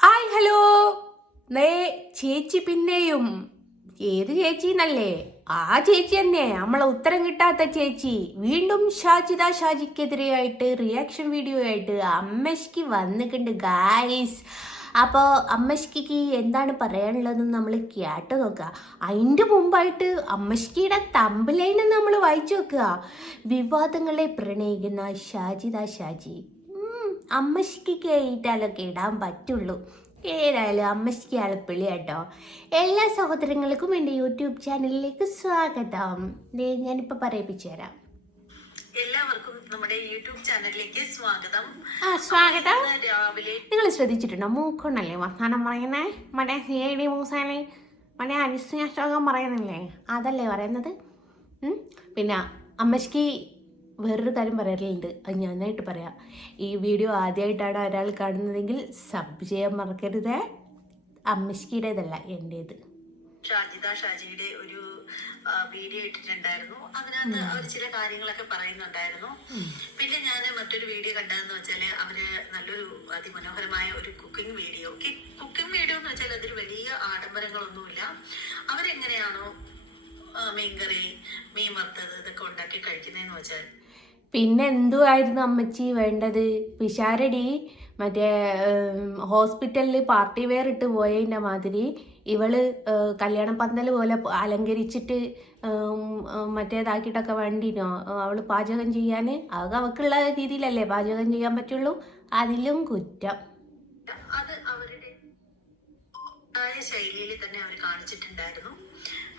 Hi hello. നേ ചേച്ചി പിന്നെയും. ഏത് ചേച്ചി എന്നല്ലേ ആ ചേച്ചി തന്നെ. നമ്മളെ ഉത്തരം കിട്ടാത്ത ചേച്ചി. വീണ്ടും ഷാജിദ ഷാജിക്കെതിരെയായിട്ട് റിയാക്ഷൻ വീഡിയോ ആയിട്ട് അമ്മശ്ക്ക് വന്നിട്ടുണ്ട് ഗായ്സ് അപ്പോൾ അമ്മശ്ക്ക് എന്താണ് പറയാനുള്ളതെന്ന് നമ്മൾ കേട്ട് നോക്കുക അതിന്റെ മുമ്പായിട്ട് അമ്മശ്ക്കിയുടെ തമ്പലൈന് നമ്മൾ വായിച്ചു നോക്കുക വിവാദങ്ങളെ പ്രണയിക്കുന്ന ഷാജിദ ഷാജി. ഉം, ആയിട്ടാലൊക്കെ ഇടാൻ പറ്റുള്ളൂ. ഏതായാലും അമ്മശിക്ക് ആളപ്പിള്ളി കേട്ടോ എല്ലാ സഹോദരങ്ങൾക്കും എന്റെ യൂട്യൂബ് ചാനലിലേക്ക് സ്വാഗതം. ഞാനിപ്പോൾ പറയിപ്പിച്ചു തരാം. എല്ലാവർക്കും നമ്മുടെ യൂട്യൂബ് ചാനലിലേക്ക് സ്വാഗതം. ആ സ്വാഗതം. രാവിലെ നിങ്ങൾ ശ്രദ്ധിച്ചിട്ടുണ്ടോ? മൂക്കൊണ്ടല്ലേ വർത്താനം പറയുന്നേ? മറ്റേ സി ഐ ഡി മൂസാനെ മറ്റേ അനുസ്നേഷകം പറയുന്നില്ലേ? അതല്ലേ പറയുന്നത്? പിന്നെ അമ്മശ്ക്ക് വേറൊരു കാര്യം പറയാറുണ്ട്. അത് ഞാനായിട്ട് പറയാം. ഈ വീഡിയോ ആദ്യമായിട്ടാണ് ഒരാൾ കാണുന്നതെങ്കിൽ സബ് ചെയ്യാൻ മറക്കരുത്. അമ്മശ്ക്കിയുടേതല്ല എന്റേത് ഷാജിദ ഷാജിയുടെ ഒരു വീഡിയോ ഇട്ടിട്ടുണ്ടായിരുന്നു. അതിനകത്ത് അവർ ചില കാര്യങ്ങളൊക്കെ പറയുന്നുണ്ടായിരുന്നു. പിന്നെ ഞാൻ മറ്റൊരു വീഡിയോ കണ്ടതെന്ന് വെച്ചാൽ അവർ നല്ലൊരു അതിമനോഹരമായ ഒരു കുക്കിംഗ് വീഡിയോ കുക്കിംഗ് വീഡിയോ എന്ന് വെച്ചാൽ അതൊരു വലിയ ആഡംബരങ്ങളൊന്നുമില്ല. അവരെങ്ങനെയാണോ മീൻകറി മീൻ വറുത്തത് ഇതൊക്കെ ഉണ്ടാക്കി കഴിക്കുന്നതെന്ന് വെച്ചാൽ പിന്നെ എന്തുവായിരുന്നു അമ്മച്ചി വേണ്ടത്? പിഷാരടി മറ്റേ ഹോസ്പിറ്റലിൽ പാർട്ടി വെയർ ഇട്ട് പോയതിന്റെ മാതിരി ഇവൾ കല്യാണ പന്തൽ പോലെ അലങ്കരിച്ചിട്ട് മറ്റേതാക്കിയിട്ടൊക്കെ വേണ്ടിനോ അവൾ പാചകം ചെയ്യാൻ അത് അവക്കുള്ള രീതിയിലല്ലേ പാചകം ചെയ്യാൻ പറ്റുള്ളൂ. അതിലും കുറ്റം. അത് അവരുടെ ശൈലിയിൽ തന്നെ അവർ കാണിച്ചിട്ടുണ്ടായിരുന്നു.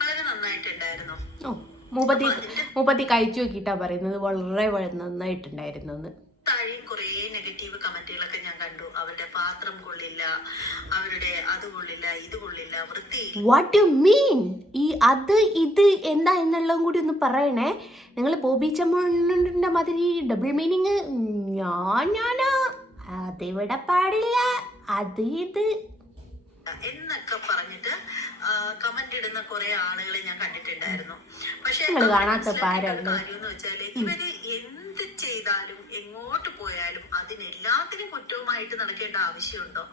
വളരെ നന്നായിട്ടുണ്ടായിരുന്നു. ഓ മുപ്പത്തി മുപ്പത്തി കഴിച്ചു നോക്കിയിട്ടാ പറയുന്നത്. വളരെ നന്നായിട്ടുണ്ടായിരുന്നു എന്ന്. താഴെയും കുറേ നെഗറ്റീവ് കമന്റുകളൊക്കെ ഞാൻ കണ്ടു. അവരുടെ പാത്രം കൊള്ളില്ല അവരുടെ അത് കൊള്ളില്ല ഇത് കൊള്ളില്ല വൃത്തി വാട്ട് യു മീൻ ഈ അത് ഇത് എന്താ എന്നുള്ളതും കൂടി ഒന്ന് പറയണേ. നിങ്ങൾ ബോബി ചമ്മണ്ണിന്റെ മാതിരി ഡബിൾ മീനിങ് ഞാൻ ഞാനാ. അതിവിടെ പാടില്ല. അത് ഇത്. എന്നൊക്കെ പറഞ്ഞിട്ട് കമന്റ് ഇടുന്ന കുറെ ആളുകളെ ഞാൻ കണ്ടിട്ടുണ്ടായിരുന്നു. പക്ഷെ നിങ്ങൾ കാണാത്ത മനസ്സിലാക്കേണ്ട ഒരു പാരല്ലേ? കാര്യം എന്ന് വെച്ചാൽ ഇവർ എന്ത് ചെയ്താലും എങ്ങോട്ട് പോയാലും അതിനെല്ലാത്തിനും കുറ്റവുമായിട്ട് നടക്കേണ്ട ആവശ്യമുണ്ടോ?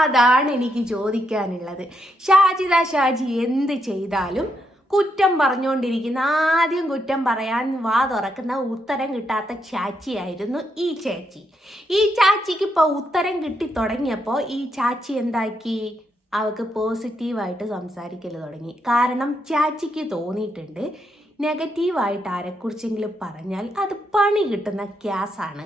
അതാണ് എനിക്ക് ചോദിക്കാനുള്ളത്. ഷാജിദ ഷാജി എന്ത് ചെയ്താലും കുറ്റം പറഞ്ഞുകൊണ്ടിരിക്കുന്ന ആദ്യം കുറ്റം പറയാൻ വാ തുറക്കുന്ന ഉത്തരം കിട്ടാത്ത ചാച്ചിയായിരുന്നു ഈ ചേച്ചി. ഈ ചാച്ചിക്ക് ഇപ്പോൾ ഉത്തരം കിട്ടി തുടങ്ങിയപ്പോൾ ഈ ചാച്ചി എന്താക്കി? അവൾക്ക് പോസിറ്റീവായിട്ട് സംസാരിക്കൽ തുടങ്ങി. കാരണം ചാച്ചിക്ക് തോന്നിയിട്ടുണ്ട് നെഗറ്റീവായിട്ട് ആരെക്കുറിച്ചെങ്കിലും പറഞ്ഞാൽ അത് പണി കിട്ടുന്ന ക്യാസാണ്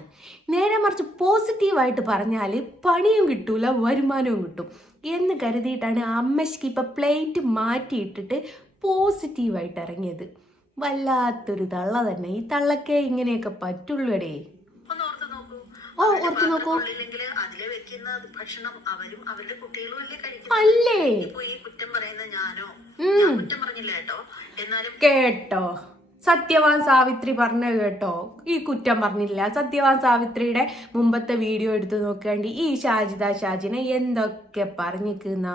നേരെ മറിച്ച് പോസിറ്റീവായിട്ട് പറഞ്ഞാൽ പണിയും കിട്ടൂല വരുമാനവും കിട്ടും എന്ന് കരുതിയിട്ടാണ് അമ്മശ്ക്ക് ഇപ്പം പ്ലേറ്റ് മാറ്റിയിട്ടിട്ട് പോസിറ്റീവായിട്ട് ഇറങ്ങിയത്. വല്ലാത്തൊരു തള്ള തന്നെ. ഈ തള്ളക്കേ ഇങ്ങനെയൊക്കെ പറ്റുള്ളൂടേ ഒന്ന് ഓർത്ത് നോക്കൂ ഓ ഓർത്ത് നോക്കൂ. കൊള്ളില്ലെങ്കിൽ അതിൽ വെക്കുന്ന ഭക്ഷണം അവരും അവരുടെ കുട്ടികളും അല്ലേ കഴിക്കുന്നത് അല്ലേ? ഈ കുറ്റം പറയുന്ന ഞാനോ? കുറ്റം പറഞ്ഞില്ല കേട്ടോ. എന്നാലും കേട്ടോ. സത്യവാൻ സാവിത്രി പറഞ്ഞ കേട്ടോ. ഈ കുറ്റം പറഞ്ഞില്ല. സത്യവാൻ സാവിത്രിയുടെ മുമ്പത്തെ വീഡിയോ എടുത്തു നോക്കേണ്ടി ഈ ഷാജിദ ഷാജിനെ എന്തൊക്കെ പറഞ്ഞിക്കുന്ന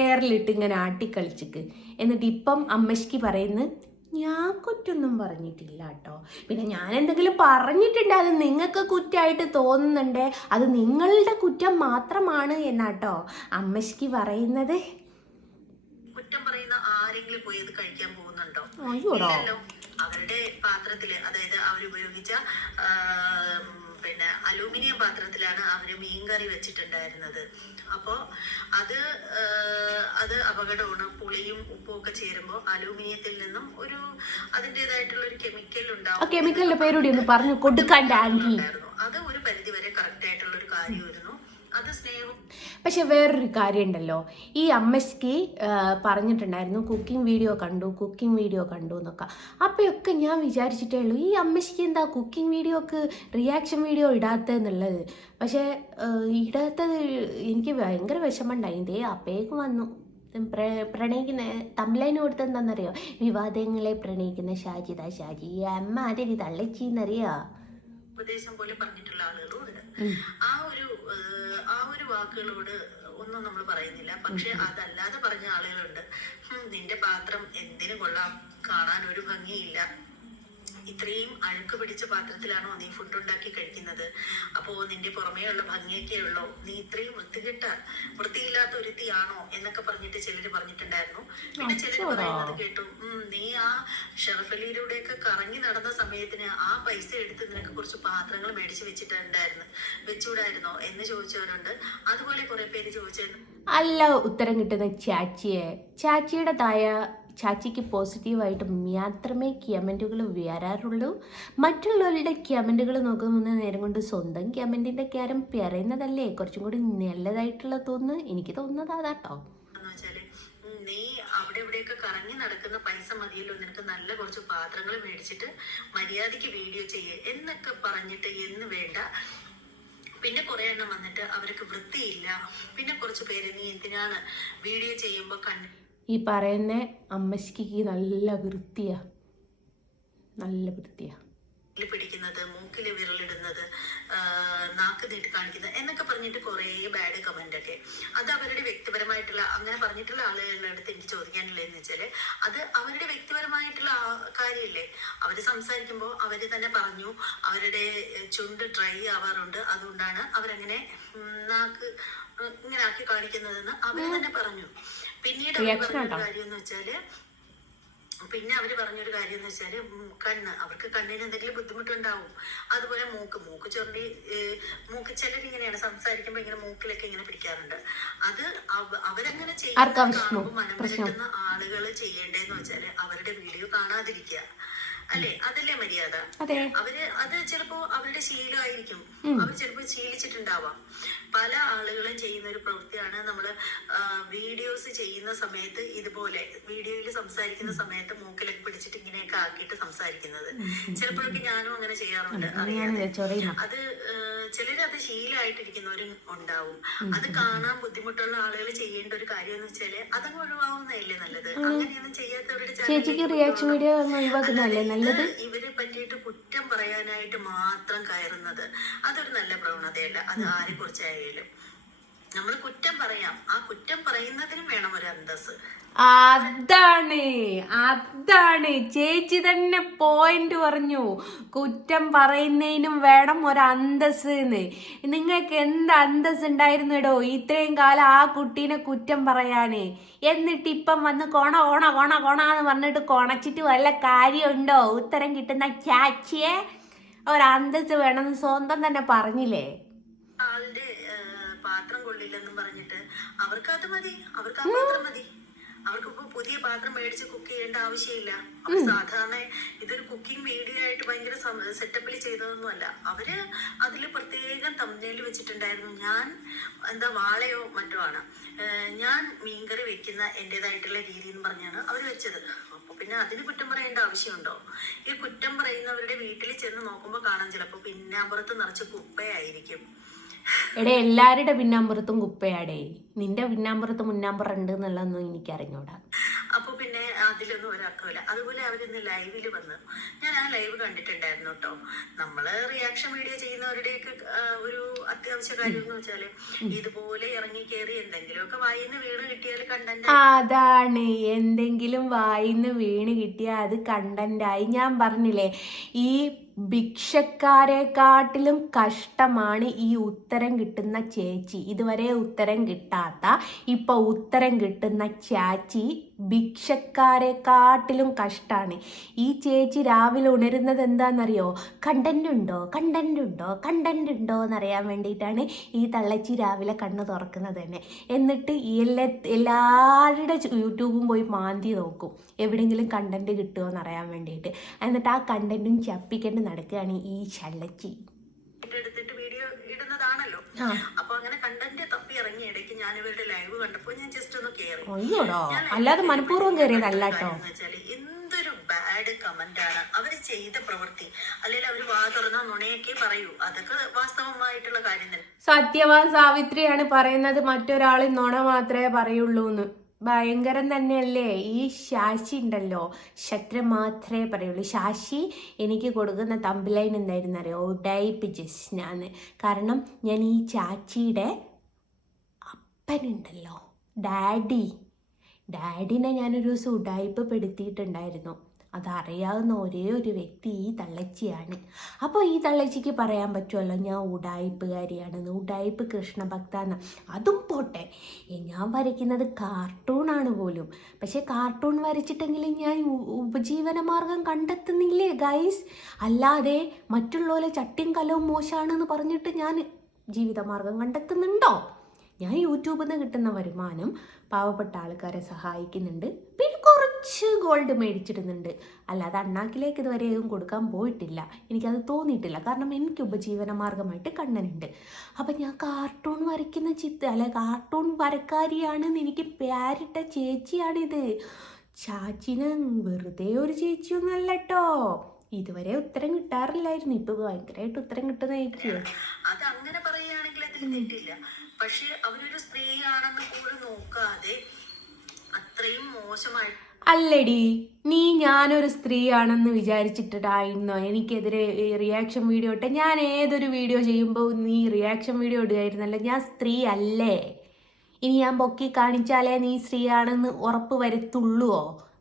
എയറിലിട്ട് ഇങ്ങനെ ആട്ടിക്കളിച്ചിക്ക്. എന്നിട്ട് ഇപ്പം അമ്മശ്ക്ക് പറയുന്നു ഞാൻ കുറ്റൊന്നും പറഞ്ഞിട്ടില്ല കേട്ടോ. പിന്നെ ഞാൻ എന്തെങ്കിലും പറഞ്ഞിട്ടുണ്ട് അത് നിങ്ങൾക്ക് കുറ്റമായിട്ട് തോന്നുന്നുണ്ട് അത് നിങ്ങളുടെ കുറ്റം മാത്രമാണ് എന്നാട്ടോ അമ്മശ്ക്ക് പറയുന്നത്. കുറ്റം പറയുന്ന ആരെങ്കിലും പോയി അത് കഴിക്കാൻ പോകുന്നുണ്ടോ? അവരുടെ പാത്രത്തിൽ അതായത് ആ, പിന്നെ അലൂമിനിയം പാത്രത്തിലാണ് അവർ മീൻകറി വെച്ചിട്ടുണ്ടായിരുന്നത്. അപ്പോ അത് അത് അപകടമാണ്. പുളിയും ഉപ്പും ഒക്കെ ചേരുമ്പോൾ അലൂമിനിയത്തിൽ നിന്നും ഒരു അതിന്റെതായിട്ടുള്ള ഒരു കെമിക്കൽ ഉണ്ടാവും. കെമിക്കലിന്റെ പേരൂടി ഒന്ന് പറഞ്ഞു കൊടുക്കാൻ അത് ഒരു പരിധി വരെ കറക്റ്റ് ആയിട്ടുള്ള ഒരു കാര്യമായിരുന്നു. പക്ഷെ വേറൊരു കാര്യമുണ്ടല്ലോ. ഈ അമ്മയ്ക്ക് പറഞ്ഞിട്ടുണ്ടായിരുന്നു കുക്കിംഗ് വീഡിയോ കണ്ടു കുക്കിംഗ് വീഡിയോ കണ്ടു എന്നൊക്കെ. അപ്പോഴൊക്കെ ഞാൻ വിചാരിച്ചിട്ടേ ഉള്ളൂ ഈ അമ്മയ്ക്ക് എന്താ കുക്കിംഗ് വീഡിയോക്ക് റിയാക്ഷൻ വീഡിയോ ഇടാത്തതെന്നുള്ളത്? പക്ഷേ ഇടാത്തത് എനിക്ക് ഭയങ്കര വിഷമമുണ്ടായി. ഇതേ അപ്പേക്ക് വന്നു. പ്ര പ്രണയിക്കുന്ന തമിഴന് കൊടുത്ത് എന്താണെന്നറിയോ? വിവാദങ്ങളെ പ്രണയിക്കുന്ന ഷാജിദ. ഷാജി അമ്മ അതിരി തള്ളച്ചിന്നറിയോ? ഉപദേശം പോലെ പറഞ്ഞിട്ടുള്ള ആളുകളും. ആ ഒരു ആ ഒരു വാക്കുകളോട് ഒന്നും നമ്മൾ പറയുന്നില്ല. പക്ഷെ അതല്ലാതെ പറഞ്ഞ ആളുകളുണ്ട്. നിന്റെ പാത്രം എന്തിനു കൊള്ളാം. കാണാൻ ഒരു ഭംഗിയില്ല. ഇത്രയും അഴുക്ക് പിടിച്ച പാത്രത്തിലാണോ നീ ഫുഡ് ഉണ്ടാക്കി കഴിക്കുന്നത്? അപ്പോ നിന്റെ പുറമേയുള്ള ഭംഗിയൊക്കെ ഉള്ളോ നീ ഇത്രയും വൃത്തികെട്ട വൃത്തിയില്ലാത്ത ഒരുത്തിയാണോ എന്നൊക്കെ പറഞ്ഞിട്ട് ചിലര് പറഞ്ഞിട്ടുണ്ടായിരുന്നു. പിന്നെ ചിലര് പറയുന്നത് കേട്ടു "ഉം, നീ ആ ഷെറഫലിയിലൂടെ ഒക്കെ കറങ്ങി നടന്ന സമയത്തിന് ആ പൈസ എടുത്ത് നിനക്ക് കുറച്ച് പാത്രങ്ങൾ മേടിച്ചു വെച്ചിട്ടുണ്ടായിരുന്നു വെച്ചുകൂടായിരുന്നോ? എന്ന് ചോദിച്ചവരുണ്ട്. അതുപോലെ കുറെ പേര് ചോദിച്ചിരുന്നു അല്ല ഉത്തരം കിട്ടുന്ന ചാച്ചിയെ. ചാച്ചിയുടെ തായ ചാച്ചിക്ക് പോസിറ്റീവായിട്ട് മാത്രമേ ക്യാമന്റുകൾ വരാറുള്ളൂ. മറ്റുള്ളവരുടെ ക്യാമന്റുകൾ നോക്കുന്ന നേരം കൊണ്ട് സ്വന്തം ക്യാമന്റിന്റെ കാര്യം പറയുന്നതല്ലേ കുറച്ചും കൂടി നല്ലതായിട്ടുള്ള തോന്നുന്നു എനിക്ക് തോന്നുന്നത് അതാട്ടോ. നീ അവിടെ ഇവിടെയൊക്കെ കറങ്ങി നടക്കുന്ന പൈസ മതിയല്ലോ. നിനക്ക് നല്ല കുറച്ച് പാത്രങ്ങൾ മേടിച്ചിട്ട് മര്യാദയ്ക്ക് വീഡിയോ ചെയ്യേ. എന്നൊക്കെ പറഞ്ഞിട്ട് എന്ന് വേണ്ട. പിന്നെ കുറെ എണ്ണം വന്നിട്ട് അവർക്ക് വൃത്തിയില്ല. പിന്നെ കുറച്ച് പേര് നീ എന്തിനാണ് വീഡിയോ ചെയ്യുമ്പോൾ കണ്ണ് ഈ പറയുന്ന അമ്മശ്ശിക്ക് നല്ല വൃത്തിയാ. നല്ല വൃത്തിയാ. പിടിക്കുന്നത് മൂക്കിൽ വിരലിടുന്നത് നാക്ക് നീട്ടി കാണിക്കുന്നത് എന്നൊക്കെ പറഞ്ഞിട്ട് കുറേ ബാഡ് കമന്റ് ഒക്കെ. അത് അവരുടെ വ്യക്തിപരമായിട്ടുള്ള അങ്ങനെ പറഞ്ഞിട്ടുള്ള ആളുകളുടെ അടുത്ത് എനിക്ക് ചോദിക്കാനുള്ളതെന്ന് വെച്ചാൽ അത് അവരുടെ വ്യക്തിപരമായിട്ടുള്ള കാര്യമില്ലേ? അവർ സംസാരിക്കുമ്പോൾ അവർ തന്നെ പറഞ്ഞു അവരുടെ ചുണ്ട് ഡ്രൈ ആവാറുണ്ട്. അതുകൊണ്ടാണ് അവരങ്ങനെ നാക്ക് ഇങ്ങനെ ആക്കി കാണിക്കുന്നതെന്ന് അവർ തന്നെ പറഞ്ഞു. പിന്നീട് കാര്യം വെച്ചാൽ പിന്നെ അവർ പറഞ്ഞൊരു കാര്യം എന്ന് വെച്ചാൽ കണ്ണ്. അവർക്ക് കണ്ണിന് എന്തെങ്കിലും ബുദ്ധിമുട്ടുണ്ടാവും. അതുപോലെ മൂക്ക്. മൂക്ക് ചൊറി മൂക്ക് ചിലരിങ്ങനെയാണ് സംസാരിക്കുമ്പോ ഇങ്ങനെ മൂക്കിലൊക്കെ ഇങ്ങനെ പിടിക്കാറുണ്ട്. അത് അവ- അവരങ്ങനെ ചെയ്യുന്ന? കാണുമ്പോൾ മനം പറ്റുന്ന ആളുകൾ ചെയ്യേണ്ടതെന്ന് വെച്ചാൽ അവരുടെ വീഡിയോ കാണാതിരിക്കുക. അല്ലെ? അതല്ലേ മര്യാദ? അവർ അത് ചിലപ്പോ അവരുടെ ശീലമായിരിക്കും. അവർ ചിലപ്പോ ശീലിച്ചിട്ടുണ്ടാവാം. പല ആളുകളും ചെയ്യുന്ന ഒരു പ്രവൃത്തിയാണ് നമ്മൾ വീഡിയോസ് ചെയ്യുന്ന സമയത്ത് ഇതുപോലെ വീഡിയോയിൽ സംസാരിക്കുന്ന സമയത്ത് മൂക്കിലൊക്കെ പിടിച്ചിട്ട് ഇങ്ങനെയൊക്കെ ആക്കിയിട്ട് സംസാരിക്കുന്നത്. ചിലപ്പോഴൊക്കെ ഞാനും അങ്ങനെ ചെയ്യാറുണ്ട്. അറിയാതെ അത് ചിലരത് ചിലര് അത് ശീലമായിട്ടിരിക്കുന്നവരും ഉണ്ടാവും. അത് കാണാൻ ബുദ്ധിമുട്ടുള്ള ആളുകൾ ചെയ്യേണ്ട ഒരു കാര്യം എന്ന് വെച്ചാൽ അതങ്ങ് ഒഴിവാവുന്നതല്ലേ നല്ലത്. അങ്ങനെയൊന്നും ചെയ്യാത്തവരുടെ ചേച്ചിക്ക് റിയാക്ഷൻ. വീഡിയോ ഒഴിവാക്കുന്നതല്ലേ നല്ലത് ഇവരെ പറ്റിയിട്ട് കുറ്റം പറയാനായിട്ട് മാത്രം കയറുന്നത്. അതൊരു നല്ല പ്രവണതയല്ല. അത് ആരെ കുറിച്ചായാലും. നമ്മൾ കുറ്റം പറയാം. ആ കുറ്റം പറയുന്നതിനും വേണം ഒരു അന്തസ് അതാണ് അതാണ്. ചേച്ചി തന്നെ പോയിന്റ് പറഞ്ഞു. കുറ്റം പറയുന്നതിനും വേണം ഒരു അന്തസ് എന്ന് നിങ്ങൾക്ക് എന്ത് അന്തസ് ഉണ്ടായിരുന്നു ഇടോ ഇത്രയും കാലം ആ കുട്ടീനെ കുറ്റം പറയാന്? എന്നിട്ട് ഇപ്പം വന്ന് കോണ കോണ കോണ കോണ എന്ന് പറഞ്ഞിട്ട് കൊണച്ചിട്ട് വല്ല കാര്യമുണ്ടോ? ഉത്തരം കിട്ടുന്ന ചാച്ചിയെ ഒരു അന്തസ് വേണമെന്ന് സ്വന്തം തന്നെ പറഞ്ഞില്ലേ? പാത്രം കൊള്ളില്ലെന്നും പറഞ്ഞിട്ട് അവർക്ക് മതി അവർക്ക് മതി. അവർക്ക് ഇപ്പൊ പുതിയ പാത്രം മേടിച്ച് കുക്ക് ചെയ്യേണ്ട ആവശ്യമില്ല. അപ്പൊ സാധാരണ ഇതൊരു കുക്കിംഗ് വീഡിയോ ആയിട്ട് ഭയങ്കര സെറ്റപ്പിൽ ചെയ്തതൊന്നുമല്ല. അവർ അതിൽ പ്രത്യേകം തമ്മിൽ വെച്ചിട്ടുണ്ടായിരുന്നു. ഞാൻ എന്താ വാളയോ മറ്റോ ആണ്. ഞാൻ മീൻകറി വെക്കുന്ന എന്റേതായിട്ടുള്ള രീതി എന്ന് പറഞ്ഞാണ് അവർ വെച്ചത്. അപ്പൊ പിന്നെ അതിന് കുറ്റം പറയേണ്ട ആവശ്യമുണ്ടോ? ഈ കുറ്റം പറയുന്നവരുടെ വീട്ടിൽ ചെന്ന് നോക്കുമ്പോൾ കാണാൻ ചിലപ്പോൾ പിന്നാമ്പുറത്ത് നിറച്ച് കുപ്പയായിരിക്കും. എടേ എല്ലാവരുടെ പിന്നാമ്പുറത്തും കുപ്പയാടേ. നിന്റെ പിന്നാമ്പുറത്ത് മുന്നാമ്പുറം ഉണ്ട് എന്നുള്ളതൊന്നും എനിക്ക് അറിഞ്ഞൂടാ അപ്പൊ പിന്നെ അതിലൊന്നും ഒരർത്ഥമില്ല. അതുപോലെ അവരിന്ന് ലൈവിൽ വന്നു ഞാൻ ആ ലൈവ് കണ്ടിട്ടുണ്ടായിരുന്നു കേട്ടോ നമ്മൾ റിയാക്ഷൻ വീഡിയോ ചെയ്യുന്നവരുടെയൊക്കെ ഒരു അത്യാവശ്യ കാര്യം എന്ന് വെച്ചാൽ ഇതുപോലെ ഇറങ്ങി കയറി എന്തെങ്കിലുമൊക്കെ വായിന്ന് വീണ് കിട്ടിയാൽ കണ്ടന്റ് അതാണ്. എന്തെങ്കിലും വായിന്ന് വീണ് കിട്ടിയാൽ അത് കണ്ടന്റായി ഞാൻ പറഞ്ഞില്ലേ ഈ ഭിക്ഷക്കാരെക്കാട്ടിലും കഷ്ടമാണ് ഈ ഉത്തരം കിട്ടുന്ന ചേച്ചി. ഇതുവരെ ഉത്തരം കിട്ടാത്ത ഇപ്പൊ ഉത്തരം കിട്ടുന്ന ചാച്ചി ഭിക്ഷക്കാരെക്കാട്ടിലും കഷ്ടാണ്. ഈ ചേച്ചി രാവിലെ ഉണരുന്നത് എന്താണെന്നറിയോ കണ്ടന്റ് ഉണ്ടോ കണ്ടന്റ് ഉണ്ടോ കണ്ടന്റ് ഉണ്ടോ എന്നറിയാൻ വേണ്ടിയിട്ടാണ് ഈ തള്ളച്ചി രാവിലെ കണ്ണ് തുറക്കുന്നത് തന്നെ. എന്നിട്ട് എല്ലാ എല്ലാവരുടെ യൂട്യൂബും പോയി മാന്തി നോക്കും. എവിടെയെങ്കിലും കണ്ടന്റ് കിട്ടുമോ എന്നറിയാൻ വേണ്ടിയിട്ട്. എന്നിട്ട് ആ കണ്ടന്റും ചപ്പിക്കൊണ്ട് നടക്കുകയാണ് ഈ ചള്ളച്ചി എടുത്തിട്ട് വീഡിയോ ഇടുന്നതാണല്ലോ. അപ്പൊ അങ്ങനെ ഇടയ്ക്ക് ഞാൻ ഇവരുടെ ലൈവ് കണ്ടപ്പോ ഞാൻ ജസ്റ്റ് ഒന്ന് ഞാൻ അല്ലാതെ മനഃപൂർവം കയറിയതല്ല കേട്ടോ. എന്തൊരു ബാഡ് കമന്റ് ആണ്. അവർ ചെയ്ത പ്രവൃത്തി. അല്ലെങ്കിൽ അവർ വാ തുറന്ന നുണയൊക്കെ പറയൂ. അതൊക്കെ വാസ്തവമായിട്ടുള്ള കാര്യം തന്നെ. സത്യവാൻ സാവിത്രിയാണ് പറയുന്നത് മറ്റൊരാൾ നുണ മാത്രമേ പറയുള്ളൂ എന്ന്. ഭയങ്കരം തന്നെയല്ലേ? ഈ ശാശി ഉണ്ടല്ലോ. ശത്രു മാത്രമേ പറയുള്ളൂ. ശാശി എനിക്ക് കൊടുക്കുന്ന തമ്പിലൈൻ എന്തായിരുന്നു അറിയോ ഉഡൈപ്പ് ഞാൻ കാരണം ഞാൻ ഈ ചാച്ചിയുടെ അപ്പനുണ്ടല്ലോ ഡാഡി. ഡാഡിനെ ഞാനൊരു ദിവസം ഉഡായിപ്പ് പെടുത്തിയിട്ടുണ്ടായിരുന്നു. അതറിയാവുന്ന ഒരേ ഒരു വ്യക്തി ഈ തള്ളച്ചിയാണ്. അപ്പോൾ ഈ തള്ളച്ചിക്ക് പറയാൻ പറ്റുമല്ലോ ഞാൻ ഉടായ്പുകാരിയാണെന്ന്. ഉടായ്പ് കൃഷ്ണഭക്താന്ന് അതും പോട്ടെ. ഞാൻ വരയ്ക്കുന്നത് കാർട്ടൂണാണ് പോലും. പക്ഷേ കാർട്ടൂൺ വരച്ചിട്ടെങ്കിലും ഞാൻ ഉപജീവന മാർഗം കണ്ടെത്തുന്നില്ലേ ഗൈസ്? അല്ലാതെ മറ്റുള്ളവരെ ചട്ടിയും കലവും മോശമാണെന്ന് പറഞ്ഞിട്ട് ഞാൻ ജീവിതമാർഗം കണ്ടെത്തുന്നുണ്ടോ? ഞാൻ യൂട്യൂബിൽ നിന്ന് കിട്ടുന്ന വരുമാനം പാവപ്പെട്ട ആൾക്കാരെ സഹായിക്കുന്നുണ്ട്. പിന്നെ കുറച്ച് ഗോൾഡ് മേടിച്ചിടുന്നുണ്ട്. അല്ലാതെ അണ്ണാക്കിലേക്ക് ഇതുവരെയും കൊടുക്കാൻ പോയിട്ടില്ല. എനിക്കത് തോന്നിയിട്ടില്ല. കാരണം എനിക്ക് ഉപജീവന മാർഗമായിട്ട് കണ്ണനുണ്ട്. അപ്പം ഞാൻ കാർട്ടൂൺ വരയ്ക്കുന്ന ചിത്ര അല്ലെ കാർട്ടൂൺ വരക്കാരിയാണെന്ന് എനിക്ക് പേരിട്ട ചേച്ചിയാണിത്. ചാച്ചിനും വെറുതെ ഒരു ചേച്ചിയൊന്നും അല്ല കേട്ടോ ഇതുവരെ ഉത്തരം കിട്ടാറില്ലായിരുന്നു. ഇപ്പൊ ഭയങ്കരമായിട്ട് ഉത്തരം കിട്ടുന്നതായിരിക്കും അത് അങ്ങനെ പറയുകയാണെങ്കിൽ അതിൽ തെറ്റില്ല. പക്ഷെ അവരൊരു സ്ത്രീയാണെന്ന് പോലും നോക്കാതെ അത്രയും മോശമായി അല്ലടി നീ ഞാനൊരു സ്ത്രീയാണെന്ന് വിചാരിച്ചിട്ടിടായിരുന്നോ എനിക്കെതിരെ റിയാക്ഷൻ വീഡിയോ ഇട്ടെ ഞാൻ ഏതൊരു വീഡിയോ ചെയ്യുമ്പോൾ നീ റിയാക്ഷൻ വീഡിയോ ഇടുകയായിരുന്നല്ലോ? ഞാൻ സ്ത്രീ അല്ലേ? ഇനി ഞാൻ പൊക്കി കാണിച്ചാലേ നീ സ്ത്രീയാണെന്ന് ഉറപ്പ് വരുത്തുള്ളുവോ?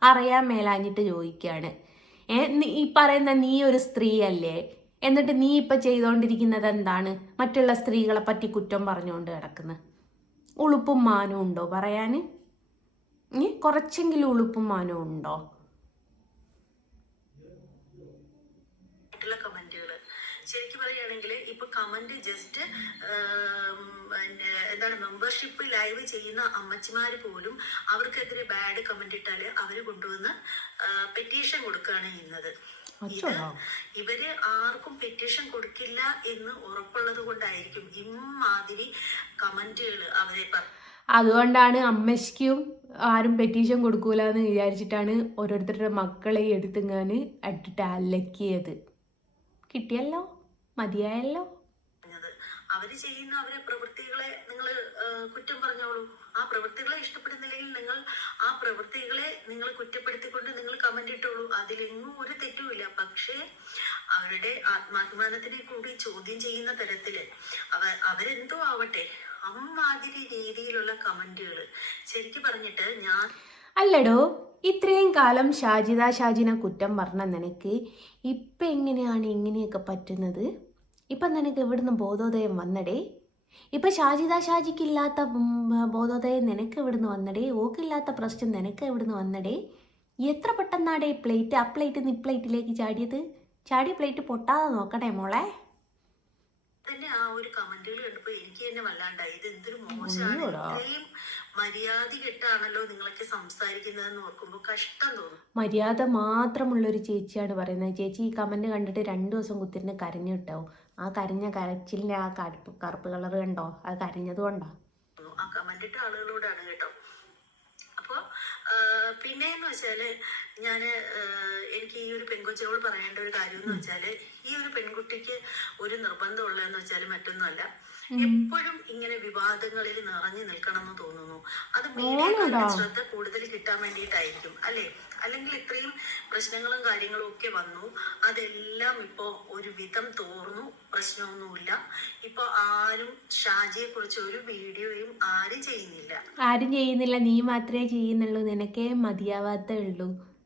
അറിയാൻ മേലാഞ്ഞിട്ട് ചോദിക്കുകയാണ് ഈ പറയുന്ന നീ ഒരു സ്ത്രീ അല്ലേ എന്നിട്ട് നീ ഇപ്പം ചെയ്തുകൊണ്ടിരിക്കുന്നത് എന്താണ്? മറ്റുള്ള സ്ത്രീകളെ പറ്റി കുറ്റം പറഞ്ഞുകൊണ്ട് കിടക്കുന്നത് ഉളുപ്പും മാനവും ഉണ്ടോ പറയാൻ കുറച്ചെങ്കിലും ഉളുപ്പും മാനവും ഉണ്ടോ ആയിട്ടുള്ള കമന്റുകൾ ശരിക്കും പറയുകയാണെങ്കിൽ ഇപ്പൊ കമന്റ് ജസ്റ്റ് എന്താണ് മെമ്പർഷിപ്പ് ലൈവ് ചെയ്യുന്ന അമ്മച്ചിമാർ പോലും അവർക്കെതിരെ ബാഡ് കമന്റ് ഇട്ടാൽ അവർ കൊണ്ടുവന്ന് പെറ്റീഷൻ കൊടുക്കുകയാണ് ചെയ്യുന്നത്. ഇത്. ഇവർ ആർക്കും പെറ്റീഷൻ കൊടുക്കില്ല എന്ന് ഉറപ്പുള്ളത് കൊണ്ടായിരിക്കും ഇമ്മാതിരി കമന്റുകൾ അവരെ അതുകൊണ്ടാണ് അമ്മയ്ക്കും ആരും പെറ്റീഷൻ കൊടുക്കൂല എന്ന് വിചാരിച്ചിട്ടാണ് ഓരോരുത്തരുടെ മക്കളെ എടുത്തിങ്ങാൻ അട്ടിട്ട് അലക്കിയത്. കിട്ടിയല്ലോ? മതിയായല്ലോ. അവർ ചെയ്യുന്ന അവരെ പ്രവൃത്തികളെ നിങ്ങൾ കുറ്റം പറഞ്ഞോളൂ. ആ പ്രവൃത്തികളെ ഇഷ്ടപ്പെടുന്നില്ലെങ്കിൽ നിങ്ങൾ ആ പ്രവൃത്തികളെ നിങ്ങൾ കുറ്റപ്പെടുത്തിക്കൊണ്ട് നിങ്ങൾ കമന്റ് ഇട്ടോളൂ. അതിലെങ്ങും ഒരു തെറ്റുമില്ല പക്ഷേ അവരുടെ ആത്മാഭിമാനത്തിനെ കൂടി ചോദ്യം ചെയ്യുന്ന തരത്തിൽ അവ അവരെന്തോ ആവട്ടെ അമ്മാതിരി രീതിയിലുള്ള കമന്റുകൾ ശരിക്കും പറഞ്ഞിട്ട് ഞാൻ അല്ലടോ ഇത്രയും കാലം ഷാജിദ ഷാജിനെ കുറ്റം പറഞ്ഞ നിനക്ക് ഇപ്പം എങ്ങനെയാണ് ഇങ്ങനെയൊക്കെ പറ്റുന്നത്? ഇപ്പം നിനക്ക് ഇവിടുന്ന് ബോധോദയം വന്നടേ? ഇപ്പം ഷാജിദ ഷാജിക്കില്ലാത്ത ഇല്ലാത്ത ബോധോദയം നിനക്ക് ഇവിടുന്ന് വന്നടേ? ഓക്കില്ലാത്ത പ്രശ്നം നിനക്ക് ഇവിടുന്ന് വന്നടേ? എത്ര പെട്ടെന്നാടേ പ്ലേറ്റ് ആ പ്ലേറ്റ് നിന്ന് പ്ലേറ്റിലേക്ക് ചാടിയത്? ചാടിയ പ്ലേറ്റ് പൊട്ടാതെ നോക്കണേ മോളെ. തന്നെ ആ ഒരു കമന്റുകൾ കണ്ടപ്പോ എനിക്ക് തന്നെ വല്ലാണ്ടായി. ഇത് എന്തൊരു മോശമാണ്. അയ്യോടാ. ഇത്രയും മര്യാദ കെട്ടാണല്ലോ നിങ്ങളൊക്കെ സംസാരിക്കുന്നതെന്ന് ഓർക്കുമ്പോ കഷ്ടം തോന്നും. മര്യാദ മാത്രമുള്ളൊരു ചേച്ചിയാണ് പറയുന്നത്. ചേച്ചി ഈ കമന്റ് കണ്ടിട്ട് രണ്ടു ദിവസം കുത്തിരിന് കരഞ്ഞു കിട്ടോ. ആ കരിഞ്ഞ കരച്ചിലിന്റെ ആ കറുപ്പ് കറുപ്പ് കളർ കണ്ടോ? അത് കരഞ്ഞത് കൊണ്ടോ. ആ കമന്റ് ആളുകളോടാണ് കേട്ടോ. അപ്പൊ പിന്നെന്ന് വെച്ചാൽ ഞാൻ ആ, എനിക്ക് ഈ ഒരു പെൺകൊച്ചിനോട് പറയേണ്ട ഒരു കാര്യം എന്ന് വെച്ചാൽ ഈ ഒരു പെൺകുട്ടിക്ക് ഒരു നിർബന്ധം ഉള്ളതെന്ന് വെച്ചാൽ മറ്റൊന്നുമല്ല. എപ്പോഴും ഇങ്ങനെ വിവാദങ്ങളിൽ നിറഞ്ഞു നിൽക്കണം എന്ന് തോന്നുന്നു. അത് മീഡിയക്കാരുടെ ശ്രദ്ധ കൂടുതൽ കിട്ടാൻ വേണ്ടിയിട്ടായിരിക്കും അല്ലെ? അല്ലെങ്കിൽ ഇത്രയും പ്രശ്നങ്ങളും കാര്യങ്ങളും ഒക്കെ വന്നു. അതെല്ലാം ഇപ്പോ ഒരു വിധം തോർന്നു. പ്രശ്നമൊന്നുമില്ല. ഇപ്പൊ ആരും ഷാജിയെ കുറിച്ച് ഒരു വീഡിയോയും ആരും ചെയ്യുന്നില്ല. ആരും ചെയ്യുന്നില്ല. നീ മാത്രമേ ചെയ്യുന്നുള്ളൂ. നിനക്കേ മതിയാവാത്തേ ഉള്ളൂ.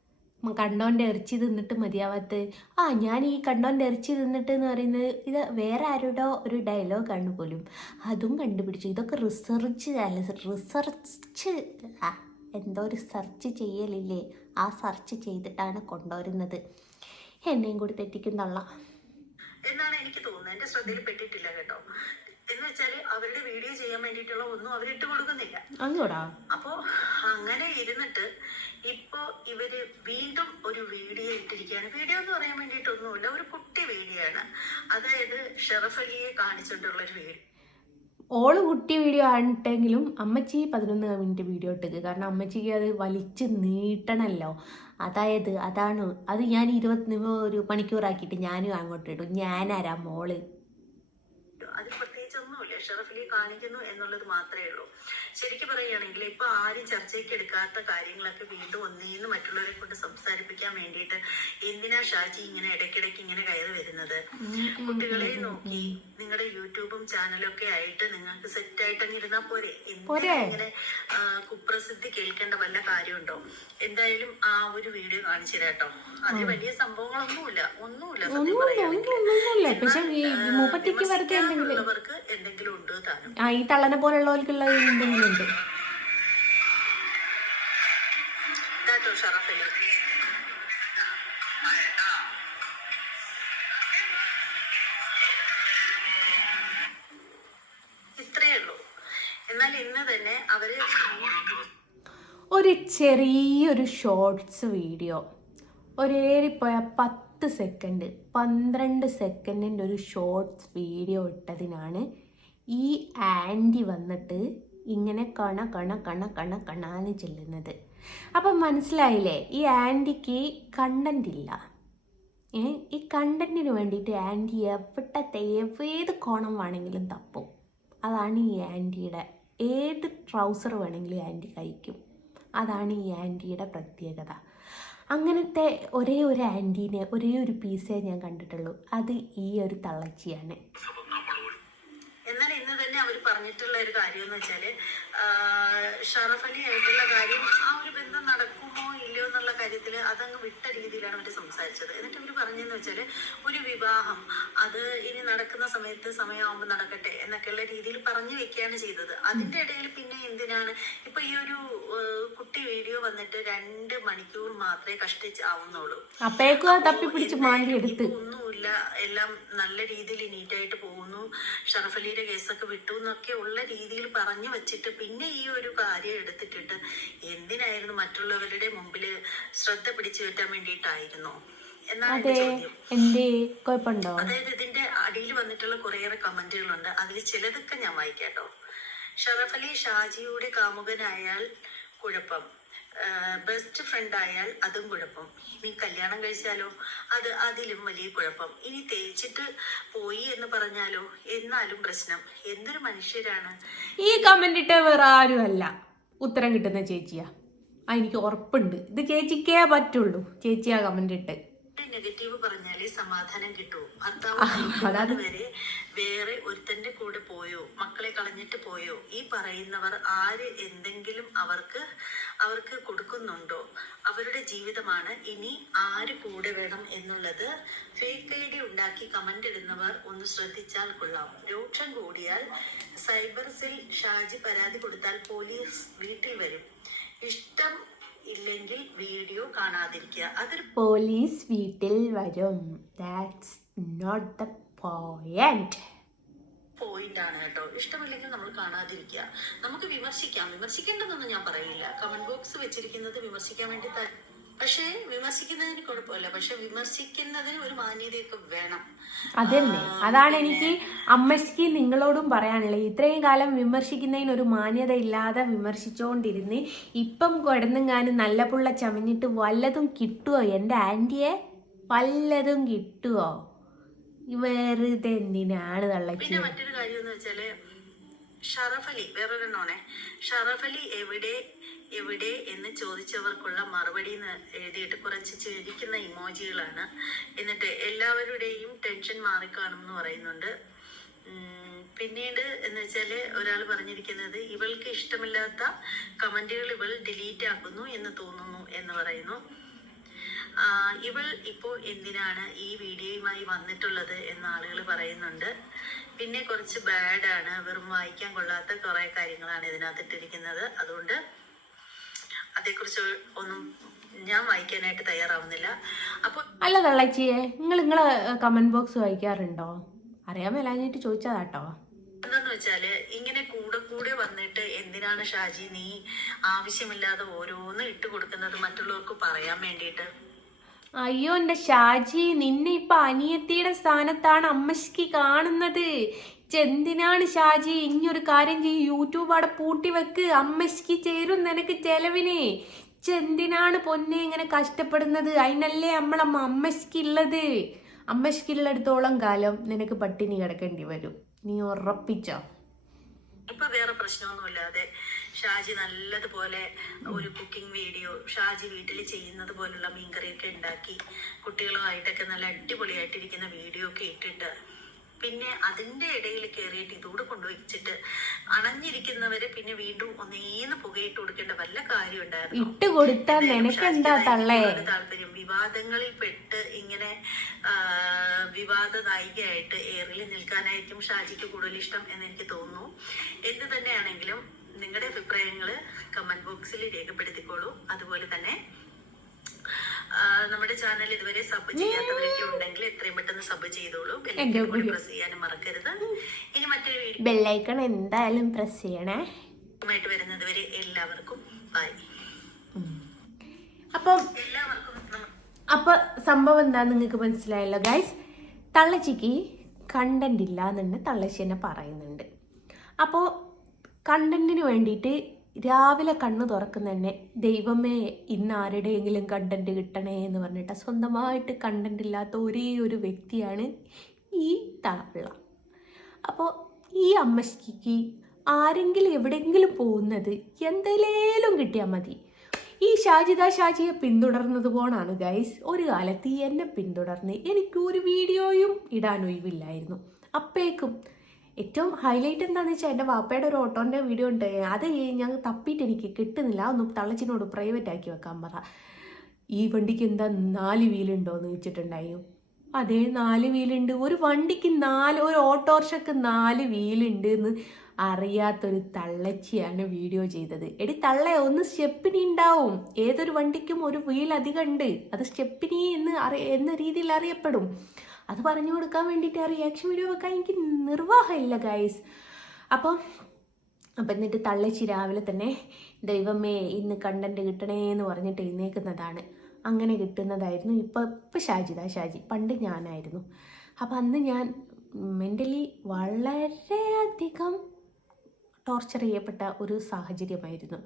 കണ്ടോന്റെ ഇറച്ചി തിന്നിട്ട് മതിയാവാത്ത ആ ഞാൻ ഈ കണ്ണോന്റെ ഇറച്ചി തിന്നിട്ട് എന്ന് പറയുന്നത് ഇത് വേറെ ആരുടെ ഒരു ഡയലോഗാണ് പോലും. അതും കണ്ടുപിടിച്ചു. ഇതൊക്കെ റിസർച്ച് അല്ല റിസർച്ച് എന്തോ ഒരു സെർച്ച് ചെയ്യലില്ലേ? ആ സെർച്ച് ചെയ്തിട്ടാണ് കൊണ്ടുവരുന്നത്. എന്നെയും കൂടി തെറ്റിക്കുന്നുള്ള. എന്നാണ് എനിക്ക് തോന്നുന്നത്. എന്റെ ശ്രദ്ധയിൽ പെട്ടിട്ടില്ല കേട്ടോ. എന്ന് വെച്ചാൽ അവരുടെ വീഡിയോ ചെയ്യാൻ വേണ്ടിയിട്ടുള്ള ഒന്നും അവരിട്ട് കൊടുക്കുന്നില്ല. അപ്പൊ അങ്ങനെ ഇരുന്നിട്ട് ഇപ്പോ ഇവർ വീണ്ടും ഒരു വീഡിയോ ഇട്ടിരിക്കുകയാണ്. വീഡിയോ എന്ന് പറയാൻ വേണ്ടിയിട്ടൊന്നുമില്ല ഒരു കുട്ടി വീഡിയോ ആണ്. അതായത് ഷെറഫ് അലിയെ കാണിച്ചുകൊണ്ടുള്ള ഒരു വീഡിയോ ഓൾ കുട്ടി വീഡിയോ ആണിട്ടെങ്കിലും അമ്മച്ചി പതിനൊന്ന് മിനിറ്റ് വീഡിയോ ഇട്ടത് കാരണം അമ്മച്ചിക്ക് അത് വലിച്ച് നീട്ടണമല്ലോ അതായത് അതാണ് അത് ഞാൻ ഇരുപത്തി ഒരു മണിക്കൂറാക്കിയിട്ട് ഞാനും അങ്ങോട്ട് ഇടും. ഞാനാരാ മോൾ? ഒന്നുമില്ല ഷറഫലി കാണിക്കുന്നു എന്നുള്ളത് മാത്രമേ ഉള്ളൂ. ശരിക്കും പറയുകയാണെങ്കിൽ ഇപ്പൊ ആരും ചർച്ചയ്ക്ക് എടുക്കാത്ത കാര്യങ്ങളൊക്കെ വീണ്ടും ഒന്നേന്ന് മറ്റുള്ളവരെ കൊണ്ട് സംസാരിപ്പിക്കാൻ വേണ്ടിയിട്ട് എന്തിനാ ഷാജി ഇങ്ങനെ ഇടയ്ക്കിടയ്ക്ക് ഇങ്ങനെ കയറി വരുന്നത്? കുട്ടികളെ നോക്കി നിങ്ങളുടെ യൂട്യൂബും ചാനലും ഒക്കെ ആയിട്ട് നിങ്ങൾക്ക് സെറ്റ് ആയിട്ട് അങ്ങ് ഇരുന്നാ പോരെ? എന്തിനാ ഇങ്ങനെ കുപ്രസിദ്ധി കേൾക്കേണ്ട വല്ല കാര്യമുണ്ടോ? എന്തായാലും ആ ഒരു വീഡിയോ കാണിച്ചു തരാട്ടോ അത് വലിയ സംഭവങ്ങളൊന്നുമില്ല. ഒന്നുമില്ല സത്യം പറയുകയാണെങ്കിൽ എന്തെങ്കിലും ഉണ്ടോ താനും. ഈ തള്ളനെ പോലുള്ളവർക്കുള്ള അവർ ഒരു ചെറിയൊരു ഷോർട്സ് വീഡിയോ ഒരേറിപ്പോയ പത്ത് സെക്കൻഡ് പന്ത്രണ്ട് സെക്കൻഡിന്റെ ഒരു ഷോർട്സ് വീഡിയോ ഇട്ടതിനാണ് ഈ ആന്റി വന്നിട്ട് ഇങ്ങനെ കണ കണ കണ കണ കണാന്ന് ചെല്ലുന്നത്. അപ്പം മനസ്സിലായില്ലേ? ഈ ആന്റിക്ക് കണ്ടന്റ് ഇല്ല. ഈ കണ്ടന്റിന് വേണ്ടിയിട്ട് ആന്റി എവിടത്തെ ഏത് കോണം വേണമെങ്കിലും തപ്പും. അതാണ് ഈ ആന്റിയുടെ ഏത് ട്രൗസർ വേണമെങ്കിലും ആന്റി കഴിക്കും. അതാണ് ഈ ആന്റിയുടെ പ്രത്യേകത. അങ്ങനത്തെ ഒരേ ഒരു ആന്റീനെ ഒരേ ഒരു പീസേ ഞാൻ കണ്ടിട്ടുള്ളൂ. അത് ഈ ഒരു തള്ളച്ചിയാണ് എന്നാൽ ഇന്ന് തന്നെ അവർ പറഞ്ഞിട്ടുള്ള ഒരു കാര്യം എന്ന് വെച്ചാൽ ഷറഫ് അലി ആയിട്ടുള്ള കാര്യം ആ ഒരു ബന്ധം നടക്കുമോ ഇല്ലയോ എന്നുള്ള കാര്യത്തിൽ അതങ്ങ് വിട്ട രീതിയിലാണ് അവർ സംസാരിച്ചത്. എന്നിട്ട് അവർ പറഞ്ഞെന്ന് വെച്ചാൽ ഒരു വിവാഹം അത് ഇനി നടക്കുന്ന സമയത്ത് സമയമാകുമ്പോൾ നടക്കട്ടെ എന്നൊക്കെയുള്ള രീതിയിൽ പറഞ്ഞു വെക്കുകയാണ് ചെയ്തത്. അതിന്റെ ഇടയിൽ പിന്നെ എന്തിനാണ് ഇപ്പൊ ഈ ഒരു കുട്ടി വീഡിയോ വന്നിട്ട് രണ്ട് മണിക്കൂർ മാത്രമേ കഷ്ടിച്ച് ആവുന്നുള്ളൂ ഒന്നുമില്ല. എല്ലാം നല്ല രീതിയിൽ നീറ്റായിട്ട് പോകുന്നു. ഷറഫലിയുടെ കേസൊക്കെ വിട്ടു എന്നൊക്കെ ഉള്ള രീതിയിൽ പറഞ്ഞു വെച്ചിട്ട് പിന്നെ ഈ ഒരു കാര്യം എടുത്തിട്ടിട്ട് എന്തിനായിരുന്നു മറ്റുള്ളവരുടെ മുമ്പിൽ ശ്രദ്ധ പിടിച്ചു പറ്റാൻ വേണ്ടിയിട്ടായിരുന്നു എന്തേ? കുഴപ്പമുണ്ടോ? അതായത് ഇതിന്റെ അടിയിൽ വന്നിട്ടുള്ള കുറേയേറെ കമന്റുകളുണ്ട്. അതിൽ ചിലതൊക്കെ ഞാൻ വായിക്കാട്ടോ. ഷറഫ് അലി ഷാജിയുടെ കാമുകനായാൽ കുഴപ്പം. ബെസ്റ്റ് ഫ്രണ്ട് ആയാൽ അതും കുഴപ്പം. ഇനി കല്യാണം കഴിച്ചാലോ? അത് അതിലും വലിയ കുഴപ്പം. ഇനി തേച്ചിട്ട് പോയി എന്ന് പറഞ്ഞാലോ? എന്നാലും പ്രശ്നം. എന്തൊരു മനുഷ്യരാണ്. ഈ കമന്റ് ഇട്ട വേറെ ആരുമല്ല. ഉത്തരം കിട്ടുന്ന ചേച്ചിയാ. ആ എനിക്ക് ഉറപ്പുണ്ട്. ഇത് ചേച്ചിക്കേ പറ്റുള്ളൂ. ചേച്ചി ആ കമന്റ് ഇട്ട്. നെഗറ്റീവ് പറഞ്ഞാലേ സമാധാനം കിട്ടൂ. ഭർത്താവ് വരെ വേറെ ഒരുത്തന്റെ കൂടെ പോയോ? മക്കളെ കളഞ്ഞിട്ട് പോയോ? ഈ പറയുന്നവർ ആര് എന്തെങ്കിലും അവർക്ക് അവർക്ക് കൊടുക്കുന്നുണ്ടോ? അവരുടെ ജീവിതമാണ് ഇനി ആര് കൂടെ വേണം എന്നുള്ളത് ഫേക്ക് ഐ ഡി ഉണ്ടാക്കി കമന്റ് ഇടുന്നവർ ഒന്ന് ശ്രദ്ധിച്ചാൽ കൊള്ളാം. രൂക്ഷം കൂടിയാൽ സൈബർ സെൽ ഷാജി പരാതി കൊടുത്താൽ പോലീസ് വീട്ടിൽ വരും. ഇഷ്ടം ഇല്ലെങ്കിൽ വീഡിയോ കാണാതിരിക്കുക. അതൊരു പോലീസ് വീട്ടിൽ വരും. That's not the point point ആണ് കേട്ടോ. ഇഷ്ടമില്ലെങ്കിൽ നമ്മൾ കാണാതിരിക്കുക. നമുക്ക് വിമർശിക്കാം. വിമർശിക്കേണ്ടതൊന്നും ഞാൻ പറയില്ല. കമന്റ് ബോക്സ് വെച്ചിരിക്കുന്നത് വിമർശിക്കാൻ വേണ്ടി പക്ഷേ വിമർശിക്കുന്നതിന് കുഴപ്പമില്ല. പക്ഷെ വിമർശിക്കുന്നതിന് ഒരു മാന്യതയൊക്കെ വേണം. അതന്നെ. അതാണ് എനിക്ക് അമ്മയ്ക്ക് നിങ്ങളോടും പറയാനുള്ളത്. ഇത്രയും കാലം വിമർശിക്കുന്നതിന് ഒരു മാന്യത ഇല്ലാതെ വിമർശിച്ചുകൊണ്ടിരുന്ന് ഇപ്പം കിടന്നെങ്ങാനും നല്ല പുള്ള ചമഞ്ഞിട്ട് വല്ലതും കിട്ടുമോ എന്റെ ആന്റിയെ വല്ലതും കിട്ടുമോ വെറുതെ എന്തിനാണ് തള്ളച്ചി? പിന്നെ മറ്റൊരു കാര്യം എന്ന് വെച്ചാൽ ഷറഫലി അലി വേറൊരെണ്ണോണേ ഷറഫ് അലി എവിടെ എവിടെ എന്ന് ചോദിച്ചവർക്കുള്ള മറുപടി എന്ന് എഴുതിയിട്ട് കുറച്ച് ചിരിക്കുന്ന ഇമോജികളാണ്. എന്നിട്ട് എല്ലാവരുടെയും ടെൻഷൻ മാറിക്കാണും എന്ന് പറയുന്നുണ്ട് പിന്നീട് എന്ന് വെച്ചാൽ ഒരാൾ പറഞ്ഞിരിക്കുന്നത് ഇവൾക്ക് ഇഷ്ടമില്ലാത്ത കമന്റുകൾ ഇവൾ ഡിലീറ്റ് ആക്കുന്നു എന്ന് തോന്നുന്നു എന്ന് പറയുന്നു. ഇവൾ ഇപ്പോൾ എന്തിനാണ് ഈ വീഡിയോയുമായി വന്നിട്ടുള്ളത് എന്ന് ആളുകൾ പറയുന്നുണ്ട്. പിന്നെ കുറച്ച് ബാഡാണ് വെറും വായിക്കാൻ കൊള്ളാത്ത കുറേ കാര്യങ്ങളാണ് ഇതിനകത്ത് ഇട്ടിരിക്കുന്നത് അതുകൊണ്ട് അതേക്കുറിച്ച് ഒന്നും ഞാൻ വായിക്കാനായിട്ട് തയ്യാറാവുന്നില്ല. അപ്പോൾ അല്ല തള്ളച്ചിയെ നിങ്ങൾ നിങ്ങളെ കമന്റ് ബോക്സ് വായിക്കാറുണ്ടോ? അറിയാൻ മേലാഞ്ഞിട്ട് ചോദിച്ചതാട്ടോ. എന്താന്ന് വെച്ചാൽ ഇങ്ങനെ കൂടെ കൂടെ വന്നിട്ട് എന്തിനാണ് ഷാജി നീ ആവശ്യമില്ലാതെ ഓരോന്ന് ഇട്ട് കൊടുക്കുന്നത് മറ്റുള്ളവർക്ക് പറയാൻ വേണ്ടിയിട്ട്? അയ്യോ എന്റെ ഷാജി നിന്നെ ഇപ്പൊ അനിയത്തിയുടെ സ്ഥാനത്താണ് അമ്മശ്ക്ക് കാണുന്നത്. എന്തിനാണ് ഷാജി ഇനിയൊരു കാര്യം ചെയ്യും? യൂട്യൂബ് അവിടെ പൂട്ടി വെക്ക്. അമ്മയ്ക്ക് ചേരും നിനക്ക് ചെലവിനെ. എന്തിനാണ് പൊന്നെ ഇങ്ങനെ കഷ്ടപ്പെടുന്നത്? അതിനല്ലേ നമ്മളെ അമ്മയ്ക്കുള്ളത് ഉള്ളിടത്തോളം കാലം നിനക്ക് പട്ടിണി കിടക്കേണ്ടി വരും. നീ ഉറപ്പിച്ചോ? ഇപ്പൊ വേറെ പ്രശ്നമൊന്നുമില്ലാതെ ഷാജി നല്ലതുപോലെ ഒരു കുക്കിംഗ് വീഡിയോ ഷാജി വീട്ടിൽ ചെയ്യുന്നത് പോലുള്ള മീൻകറിയൊക്കെ ഉണ്ടാക്കി കുട്ടികളുമായിട്ടൊക്കെ നല്ല അടിപൊളിയായിട്ടിരിക്കുന്ന വീഡിയോ ഒക്കെ ഇട്ടിട്ട് പിന്നെ അതിന്റെ ഇടയിൽ കയറിയിട്ട് ഇതൂടെ കൊണ്ടുവച്ചിട്ട് അണഞ്ഞിരിക്കുന്നവരെ പിന്നെ വീണ്ടും ഒന്നേന്ന് പുകയിട്ട് കൊടുക്കേണ്ട വല്ല കാര്യം ഉണ്ടായിരുന്നു ഇട്ട് കൊടുത്താൽ നിനക്കെന്താ തള്ളേ? താല്പര്യം. വിവാദങ്ങളിൽ പെട്ട് ഇങ്ങനെ വിവാദ നായികയായിട്ട് ഏറിൽ നിൽക്കാനായിരിക്കും ഷാജിക്ക് കൂടുതൽ ഇഷ്ടം എന്ന് എനിക്ക് തോന്നുന്നു. എന്ത് തന്നെയാണെങ്കിലും നിങ്ങളുടെ അഭിപ്രായങ്ങൾ കമന്റ് ബോക്സിൽ രേഖപ്പെടുത്തിക്കോളൂ. അതുപോലെ തന്നെ നമ്മുടെ ചാനൽ ഇതുവരെ സബ് ചെയ്യാത്തവരൊക്കെ ഉണ്ടെങ്കിൽ എത്രയും പെട്ടെന്ന് സബ് ചെയ്തോളൂ. ബെല്ലൈക്കൺ. പ്രസ് ചെയ്യാനും മറക്കരുത്. ഇനി മറ്റൊരു വീഡിയോ ബെല്ലൈക്കൺ എന്തായാലും പ്രസ് ചെയ്യണേ. ആയിട്ട് വരുന്നത് വരെ എല്ലാവർക്കും ബൈ അപ്പം അപ്പോൾ അപ്പൊ സംഭവം എന്താ നിങ്ങൾക്ക് മനസ്സിലായല്ലോ ഗൈസ് തള്ളച്ചിക്ക് കണ്ടന്റ് ഇല്ല എന്നുണ്ട് തള്ളച്ചി തന്നെ പറയുന്നുണ്ട്. അപ്പോൾ കണ്ടന്റിന് വേണ്ടിയിട്ട് രാവിലെ കണ്ണു തുറക്കുന്ന തന്നെ ദൈവമേ ഇന്ന് ആരുടെയെങ്കിലും കണ്ടന്റ് കിട്ടണേ എന്ന് പറഞ്ഞിട്ട് സ്വന്തമായിട്ട് കണ്ടന്റ് ഇല്ലാത്ത ഒരേ ഒരു വ്യക്തിയാണ് ഈ തള്ള അപ്പോൾ ഈ അമ്മശ്ശിക്ക് ആരെങ്കിലും എവിടെയെങ്കിലും പോകുന്നത് എന്തെങ്കിലും കിട്ടിയാൽ മതി. ഈ ഷാജിദ ഷാജിയെ പിന്തുടർന്നത് പോണാണ് ഗൈസ് ഒരു കാലത്ത് എന്നെ പിന്തുടർന്ന് എനിക്ക് ഒരു വീഡിയോയും ഇടാൻ ഒഴിവില്ലായിരുന്നു. അപ്പേക്കും ഏറ്റവും ഹൈലൈറ്റ് എന്താണെന്ന് വെച്ചാൽ എന്റെ വാപ്പയുടെ ഒരു ഓട്ടോന്റെ വീഡിയോ ഉണ്ട്. അത് ഞാൻ തപ്പിയിട്ട് എനിക്ക് കിട്ടുന്നില്ല. ഒന്ന് തള്ളച്ചിനോട് പ്രൈവറ്റ് ആക്കി വെക്കാൻ പറ. ഈ വണ്ടിക്ക് എന്താ നാല് വീലുണ്ടോ എന്ന് വെച്ചിട്ടുണ്ടായിരുന്നു അതേ നാല് വീലുണ്ട് ഒരു വണ്ടിക്ക് നാല് ഒരു ഓട്ടോറിക്ഷക്ക് നാല് വീലുണ്ട് എന്ന് അറിയാത്തൊരു തള്ളച്ചിയാണ് വീഡിയോ ചെയ്തത്. എടി തള്ള ഒന്ന് സ്റ്റെപ്പിനി ഉണ്ടാവും. ഏതൊരു വണ്ടിക്കും ഒരു വീൽ അധികം ഉണ്ട്. അത് സ്റ്റെപ്പിനി എന്ന് അറിയ എന്ന രീതിയിൽ അറിയപ്പെടും. അത് പറഞ്ഞു കൊടുക്കാൻ വേണ്ടിയിട്ട് ആ റിയാക്ഷൻ വീഡിയോ വെക്കാൻ എനിക്ക് നിർവാഹമില്ല ഗൈസ് അപ്പം അപ്പം എന്നിട്ട് തള്ളച്ചി രാവിലെ തന്നെ ദൈവമേ ഇന്ന് കണ്ടന്റ് കിട്ടണേ എന്ന് പറഞ്ഞിട്ട് എഴുന്നേക്കുന്നതാണ് അങ്ങനെ കിട്ടുന്നതായിരുന്നു. ഇപ്പം ഇപ്പം ഷാജിത ഷാജി പണ്ട് ഞാനായിരുന്നു. അപ്പം അന്ന് ഞാൻ മെന്റലി വളരെയധികം ടോർച്ചർ ചെയ്യപ്പെട്ട ഒരു സാഹചര്യമായിരുന്നു.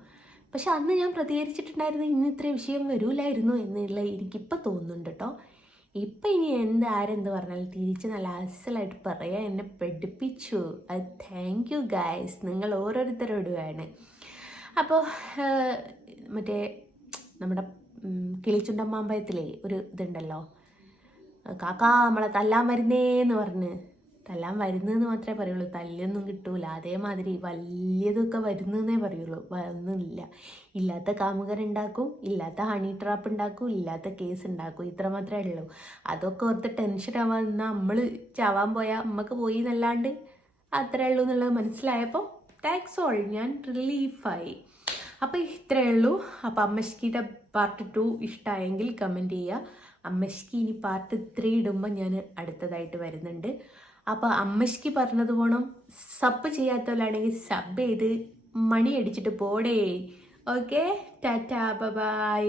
പക്ഷെ അന്ന് ഞാൻ പ്രതികരിച്ചിട്ടുണ്ടായിരുന്നു ഇന്ന് ഇത്ര വിഷയം വരൂലായിരുന്നു എന്നുള്ള എനിക്കിപ്പോൾ തോന്നുന്നുണ്ട് കേട്ടോ ഇപ്പം ഇനി എന്ത് ആരെന്ത് പറഞ്ഞാലും തിരിച്ച് നല്ല അസലായിട്ട് പറയാൻ എന്നെ പഠിപ്പിച്ചു. അത് താങ്ക് യു ഗായ്സ് നിങ്ങൾ ഓരോരുത്തരോടുമാണ് അപ്പോൾ മറ്റേ നമ്മുടെ ഉം, കിളിച്ചുണ്ടമ്മാമ്പയത്തിലെ ഒരു ഇതുണ്ടല്ലോ. കാക്കാ നമ്മളെ തല്ലാൻ വരുന്നേന്ന് പറഞ്ഞ്. തല്ലാൻ വരുന്നതെന്ന് മാത്രമേ പറയുള്ളൂ. തല്ലൊന്നും കിട്ടൂല. അതേമാതിരി വലിയതൊക്കെ വരുന്നതെന്നേ പറയുള്ളൂ. ഒന്നുമില്ല. ഇല്ലാത്ത കാമുകരുണ്ടാക്കും ഇല്ലാത്ത ഹണി ട്രാപ്പ് ഉണ്ടാക്കും ഇല്ലാത്ത കേസ് ഉണ്ടാക്കും. ഇത്ര മാത്രമേ ഉള്ളൂ. അതൊക്കെ ഓർത്ത് ടെൻഷൻ ആവാൻ നമ്മൾ ചാവാൻ പോയാൽ അമ്മയ്ക്ക് പോയി എന്നല്ലാണ്ട് അത്രേ ഉള്ളൂ എന്നുള്ളത് മനസ്സിലായപ്പോൾ താങ്ക്സ് ഓൾ ഞാൻ റിലീഫായി അപ്പോൾ ഇത്രയേ ഉള്ളൂ. അപ്പോൾ അമ്മശ്കിയുടെ പാർട്ട് ടു ഇഷ്ടമായെങ്കിൽ കമന്റ് ചെയ്യുക. അമ്മശ്കി ഇനി പാർട്ട് ത്രീ ഇടുമ്പോൾ ഞാൻ അടുത്തതായിട്ട് വരുന്നുണ്ട്. അപ്പോൾ അമ്മശ്ക്ക് പറഞ്ഞത് പോണം സബ് ചെയ്യാത്തവരാണെങ്കിൽ സബ് ചെയ്ത് മണി അടിച്ചിട്ട് പോടേ. Okay tata bye